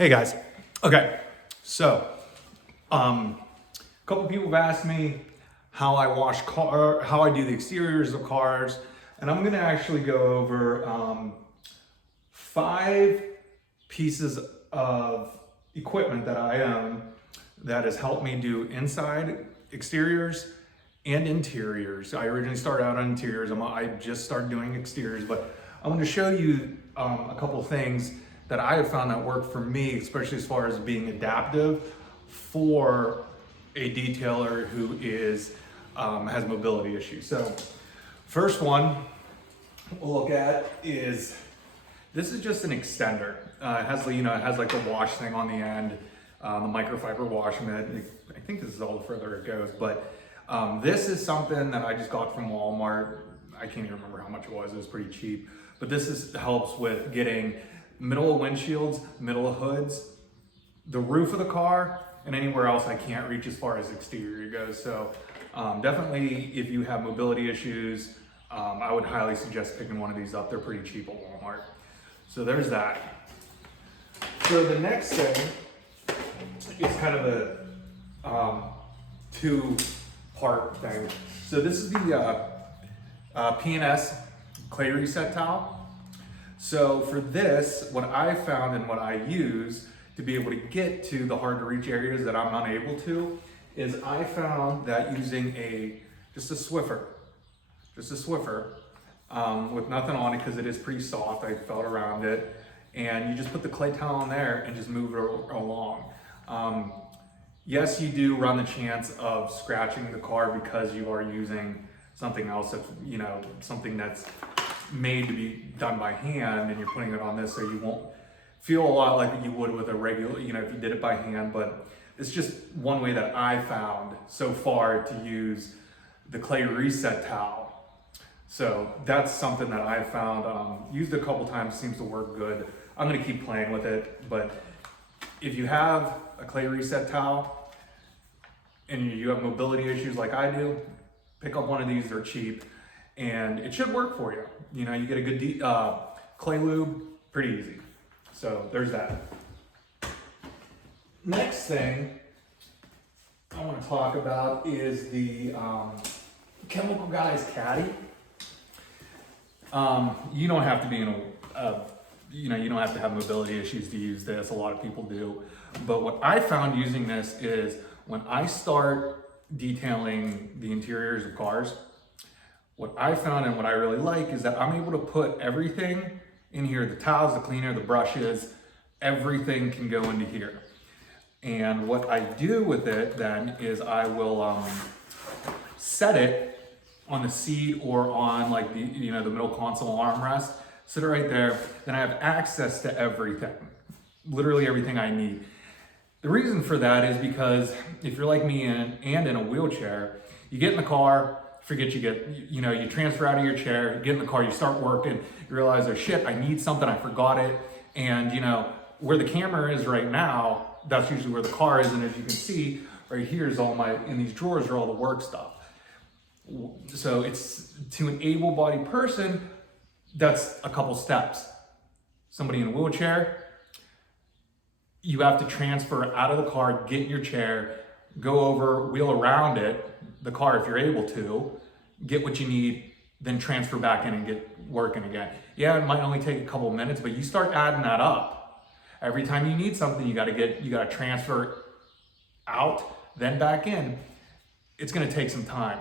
Hey guys. Okay, so a couple people have asked me how I how I do the exteriors of cars, and I'm gonna actually go over 5 pieces of equipment that I own that has helped me do inside exteriors and interiors. I originally started out on interiors. I just started doing exteriors, but I'm going to show you a couple things that I have found that work for me, especially as far as being adaptive for a detailer who is has mobility issues. So, first one we'll look at is this is just an extender. It has it has like the wash thing on the end, the microfiber wash mitt. I think this is all the further it goes, but this is something that I just got from Walmart. I can't even remember how much it was. It was pretty cheap, but helps with getting middle of windshields, middle of hoods, the roof of the car, and anywhere else I can't reach as far as exterior goes. So definitely, if you have mobility issues, I would highly suggest picking one of these up. They're pretty cheap at Walmart. So there's that. So the next thing is kind of a 2-part thing. So this is the P&S clay reset towel. So for this, what I found and what I use to be able to get to the hard to reach areas that I'm unable to, is I found that using just a Swiffer with nothing on it, because it is pretty soft. I felt around it, and you just put the clay towel on there and just move it along. Yes, you do run the chance of scratching the car because you are using something else that's, something that's made to be done by hand, and you're putting it on this, so you won't feel a lot like you would with a regular, if you did it by hand. But it's just one way that I found so far to use the clay reset towel. So that's something that I found, used a couple times, seems to work good. I'm gonna keep playing with it, but if you have a clay reset towel and you have mobility issues like I do, pick up one of these. They're cheap, and it should work for you. You get a good clay lube, pretty easy. So there's that. Next thing I want to talk about is the Chemical Guys Caddy. You don't have to be in you don't have to have mobility issues to use this. A lot of people do. But what I found using this is when I start detailing the interiors of cars, what I found and what I really like is that I'm able to put everything in here, the towels, the cleaner, the brushes, everything can go into here. And what I do with it then is I will set it on the seat or on like the middle console armrest, sit it right there. Then I have access to everything, literally everything I need. The reason for that is because if you're like me and in a wheelchair, you get in the car, you transfer out of your chair, you get in the car, you start working, you realize, oh shit, I need something, I forgot it. And where the camera is right now, that's usually where the car is. And as you can see, right here is in these drawers are all the work stuff. So it's, to an able-bodied person, that's a couple steps. Somebody in a wheelchair, you have to transfer out of the car, get in your chair, go over, wheel around the car if you're able to, get what you need, then transfer back in and get working again. Yeah, it might only take a couple minutes, but you start adding that up. Every time you need something, you gotta transfer out, then back in. It's gonna take some time.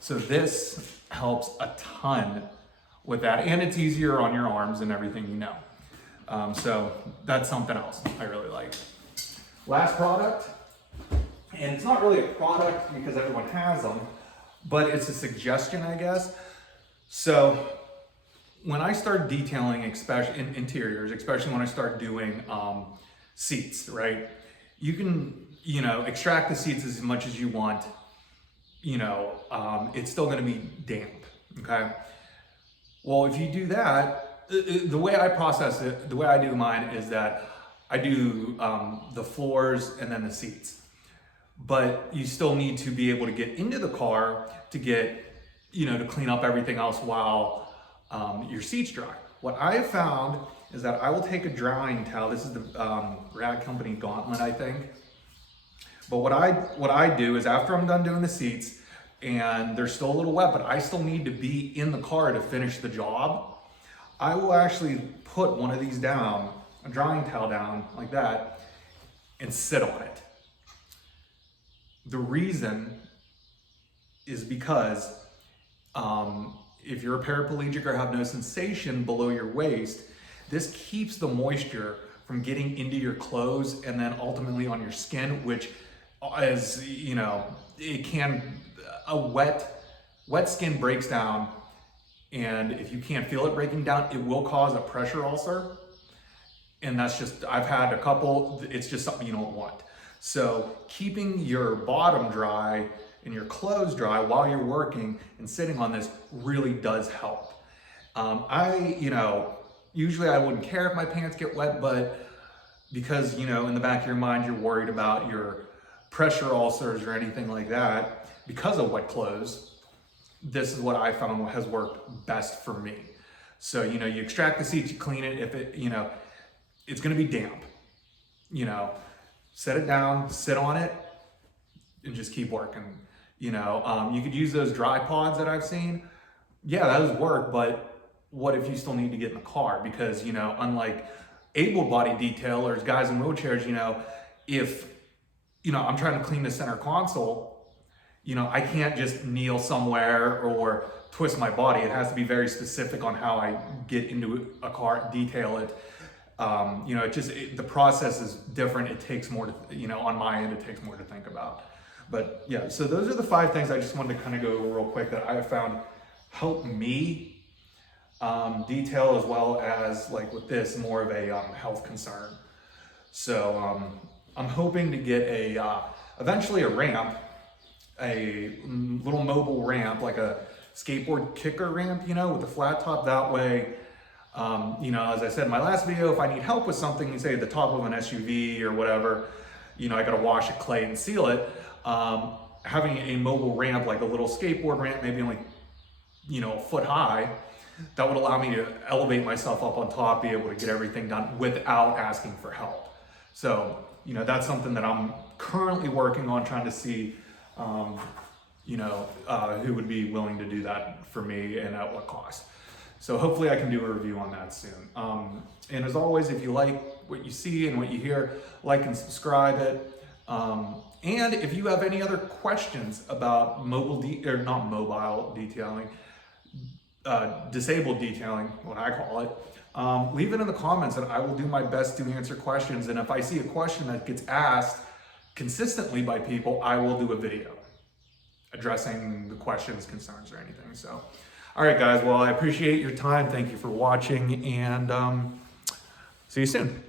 So this helps a ton with that, and it's easier on your arms and everything, so that's something else I really like. Last product, and it's not really a product because everyone has them, but it's a suggestion, I guess. So when I start detailing, especially in interiors, especially when I start doing seats, right? You can, extract the seats as much as you want. It's still gonna be damp, okay? Well, if you do that, the way I process it, the way I do mine is that I do the floors and then the seats. But you still need to be able to get into the car to get, to clean up everything else while your seats dry. What I have found is that I will take a drying towel. This is the Rag Company Gauntlet, I think. But what I do is after I'm done doing the seats and they're still a little wet, but I still need to be in the car to finish the job, I will actually put one of these down, a drying towel down like that, and sit on it. The reason is because if you're a paraplegic or have no sensation below your waist, this keeps the moisture from getting into your clothes and then ultimately on your skin, which is, you know, it can, a wet skin breaks down, and if you can't feel it breaking down, it will cause a pressure ulcer. And that's just, I've had a couple, it's just something you don't want. So keeping your bottom dry and your clothes dry while you're working and sitting on this really does help. Usually I wouldn't care if my pants get wet, but because, you know, in the back of your mind, you're worried about your pressure ulcers or anything like that, because of wet clothes, this is what I found has worked best for me. So, you know, you extract the seats, you clean it. If it, you know, it's going to be damp, you know, set it down, sit on it, and just keep working. You know, you could use those dry pods that I've seen. Yeah, those work, but what if you still need to get in the car? Because, you know, unlike able-bodied detailers, guys in wheelchairs, you know, if, you know, I'm trying to clean the center console, you know, I can't just kneel somewhere or twist my body. It has to be very specific on how I get into a car, detail it. You know, the process is different. It takes more to, you know, on my end, it takes more to think about. But yeah, so those are the 5 things I just wanted to kind of go over real quick that I have found help me detail, as well as like with this, more of a health concern. So I'm hoping to get eventually a ramp, a little mobile ramp, like a skateboard kicker ramp, you know, with a flat top. That way, you know, as I said in my last video, if I need help with something, say at the top of an SUV or whatever, you know, I gotta wash it, clay, and seal it. Having a mobile ramp, like a little skateboard ramp, maybe only, you know, a foot high, that would allow me to elevate myself up on top, be able to get everything done without asking for help. So, you know, that's something that I'm currently working on, trying to see, you know, who would be willing to do that for me and at what cost. So hopefully I can do a review on that soon. And as always, if you like what you see and what you hear, like and subscribe it. And if you have any other questions about disabled detailing, what I call it, leave it in the comments and I will do my best to answer questions. And if I see a question that gets asked consistently by people, I will do a video addressing the questions, concerns, or anything. So, all right, guys, well, I appreciate your time. Thank you for watching, and see you soon.